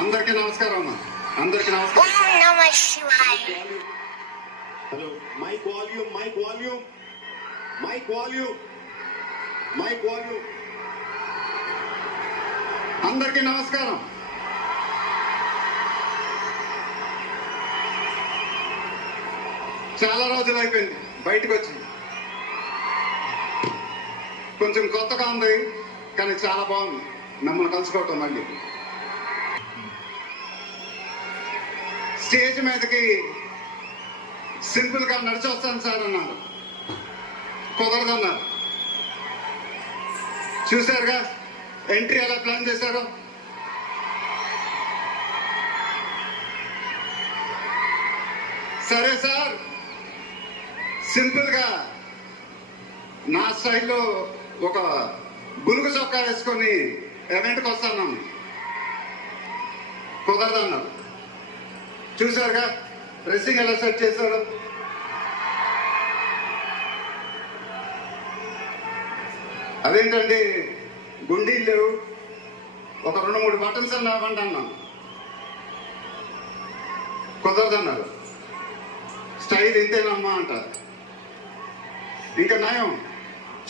అందరికీ నమస్కారం అమ్మా. అందరికీ నమస్కారం. Hello, mic volume, mic volume, mic volume, mic volume. అందరికీ నమస్కారం. చాలా రోజులు అయిపోయింది బయటకు వచ్చి. కొంచెం కొత్తగా ఉంది కానీ చాలా బాగుంది మిమ్మల్ని కలుసుకోవటం. మళ్ళీ స్టేజ్ మీదకి సింపుల్ గా నడిచి వస్తాను సార్ అన్నారు. కుదరదన్నారు. చూశారుగా ఎంట్రీ ఎలా ప్లాన్ చేశారో. సరే సార్, సింపుల్ గా నా స్టైల్లో ఒక బులుగు చొక్కా వేసుకొని ఈవెంట్కి వస్తాను. కుదరదన్నారు. చూశారుగా డ్రెస్సింగ్ ఎలా సెట్ చేశారు. అదేంటండి గుండీలు లేవు, ఒక 2-3 బటన్స్ అన్న ఇవ్వండి అన్నాం. కుదరదన్నారు. స్టైల్ ఇంతేనమ్మా అంటారు. ఇంకా నయం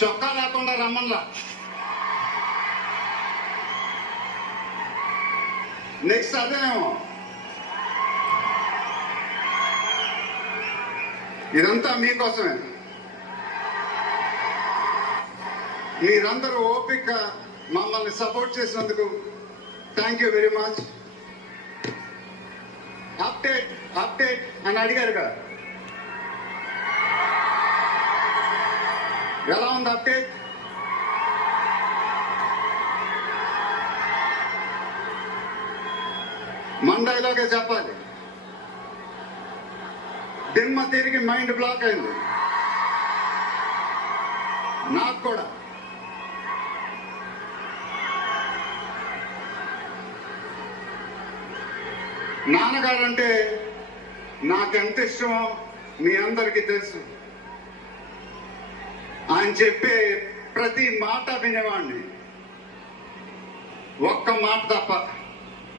చొక్కా లేకుండా రమ్మన్లా. నెక్స్ట్ అదేమో. ఇదంతా మీకోసమే. మీరందరూ ఓపిక మమ్మల్ని సపోర్ట్ చేసినందుకు thank you very much. Update update అని అడిగారు కదా, ఎలా ఉంది అప్డేట్? మండైలోకే చెప్పాలి. దిమ్మ తిరిగి మైండ్ బ్లాక్ అయింది నాకు కూడా. నాన్నగారంటే నాకెంత ఇష్టమో మీ అందరికీ తెలుసు. ఆయన చెప్పే ప్రతి మాట వినేవాడిని, ఒక్క మాట తప్ప.